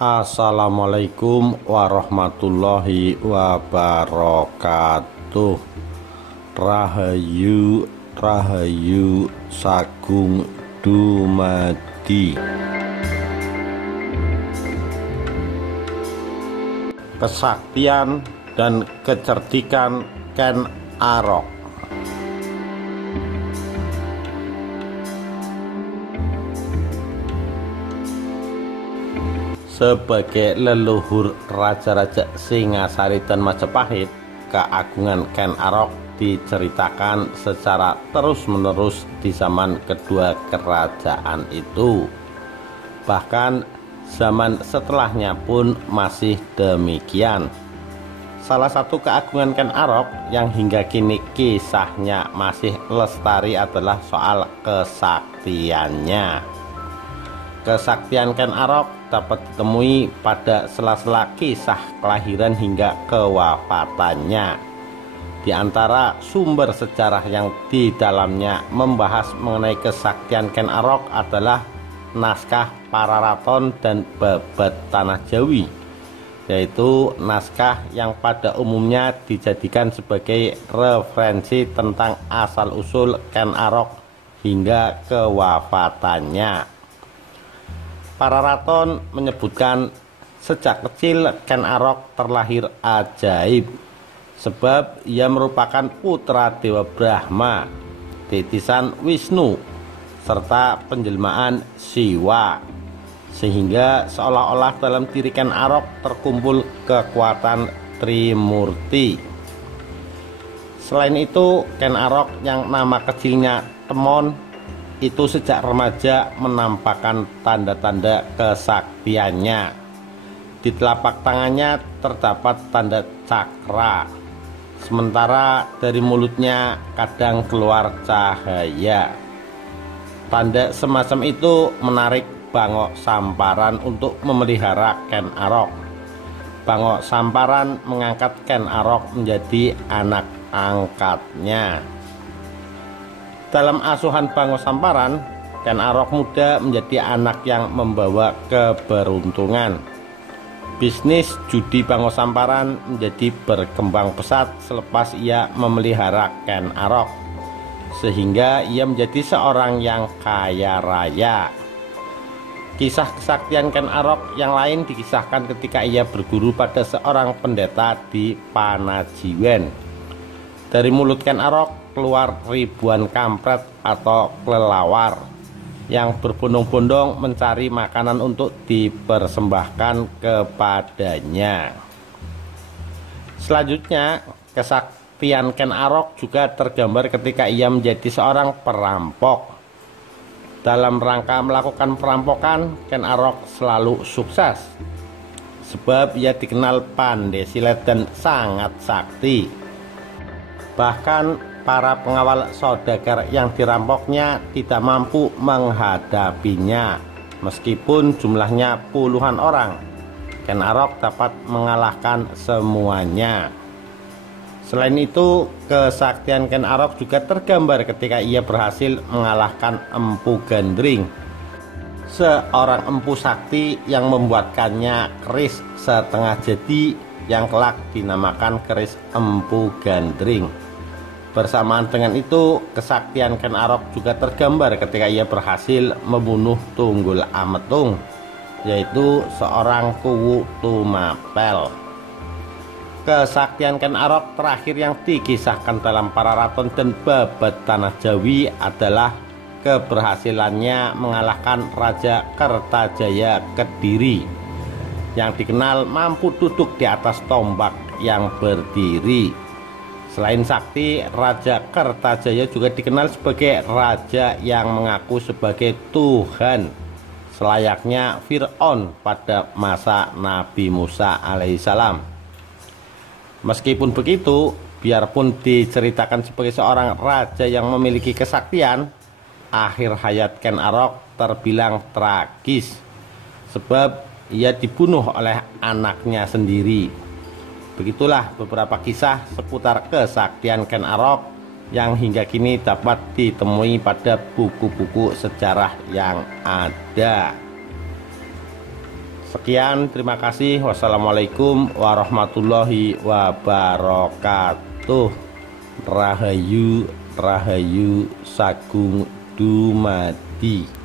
Assalamualaikum warahmatullahi wabarakatuh. Rahayu Rahayu Sagung Dumadi. Kesaktian dan kecerdikan Ken Arok. Sebagai leluhur raja-raja Singasari dan Majapahit, keagungan Ken Arok diceritakan secara terus-menerus di zaman kedua kerajaan itu. Bahkan zaman setelahnya pun masih demikian. Salah satu keagungan Ken Arok yang hingga kini kisahnya masih lestari adalah soal kesaktiannya. Kesaktian Ken Arok dapat ditemui pada sela-sela kisah kelahiran hingga kewafatannya. Di antara sumber sejarah yang di dalamnya membahas mengenai kesaktian Ken Arok adalah naskah Pararaton dan Babat Tanah Jawi, yaitu naskah yang pada umumnya dijadikan sebagai referensi tentang asal-usul Ken Arok hingga kewafatannya. Pararaton menyebutkan sejak kecil Ken Arok terlahir ajaib, sebab ia merupakan putra Dewa Brahma, titisan Wisnu, serta penjelmaan Siwa, sehingga seolah-olah dalam diri Ken Arok terkumpul kekuatan Trimurti. Selain itu, Ken Arok yang nama kecilnya Temon itu sejak remaja menampakkan tanda-tanda kesaktiannya. Di telapak tangannya terdapat tanda cakra, sementara dari mulutnya kadang keluar cahaya. Tanda semacam itu menarik Bangok Samparan untuk memelihara Ken Arok. Bangok Samparan mengangkat Ken Arok menjadi anak angkatnya. Dalam asuhan Bangok Samparan, Ken Arok muda menjadi anak yang membawa keberuntungan. Bisnis judi Bangok Samparan menjadi berkembang pesat selepas ia memelihara Ken Arok, sehingga ia menjadi seorang yang kaya raya. Kisah kesaktian Ken Arok yang lain dikisahkan ketika ia berguru pada seorang pendeta di Panajiwen. Dari mulut Ken Arok keluar ribuan kampret atau kelelawar yang berbondong-bondong mencari makanan untuk dipersembahkan kepadanya. Selanjutnya, kesaktian Ken Arok juga tergambar ketika ia menjadi seorang perampok. Dalam rangka melakukan perampokan, Ken Arok selalu sukses, sebab ia dikenal pandai silat dan sangat sakti. Bahkan para pengawal saudagar yang dirampoknya tidak mampu menghadapinya. Meskipun jumlahnya puluhan orang, Ken Arok dapat mengalahkan semuanya. Selain itu, kesaktian Ken Arok juga tergambar ketika ia berhasil mengalahkan Empu Gandring, seorang empu sakti yang membuatkannya keris setengah jadi yang kelak dinamakan keris Empu Gandring. Bersamaan dengan itu, kesaktian Ken Arok juga tergambar ketika ia berhasil membunuh Tunggul Ametung, yaitu seorang kuwu Tumapel. Kesaktian Ken Arok terakhir yang dikisahkan dalam Pararaton dan Babat Tanah Jawi adalah keberhasilannya mengalahkan Raja Kertajaya Kediri, yang dikenal mampu duduk di atas tombak yang berdiri. Selain sakti, Raja Kertajaya juga dikenal sebagai raja yang mengaku sebagai Tuhan, selayaknya Fir'aun pada masa Nabi Musa alaihissalam. Meskipun begitu, biarpun diceritakan sebagai seorang raja yang memiliki kesaktian, akhir hayat Ken Arok terbilang tragis, sebab ia dibunuh oleh anaknya sendiri. Begitulah beberapa kisah seputar kesaktian Ken Arok yang hingga kini dapat ditemui pada buku-buku sejarah yang ada. Sekian, terima kasih. Wassalamualaikum warahmatullahi wabarakatuh. Rahayu, Rahayu Sagung Dumadi.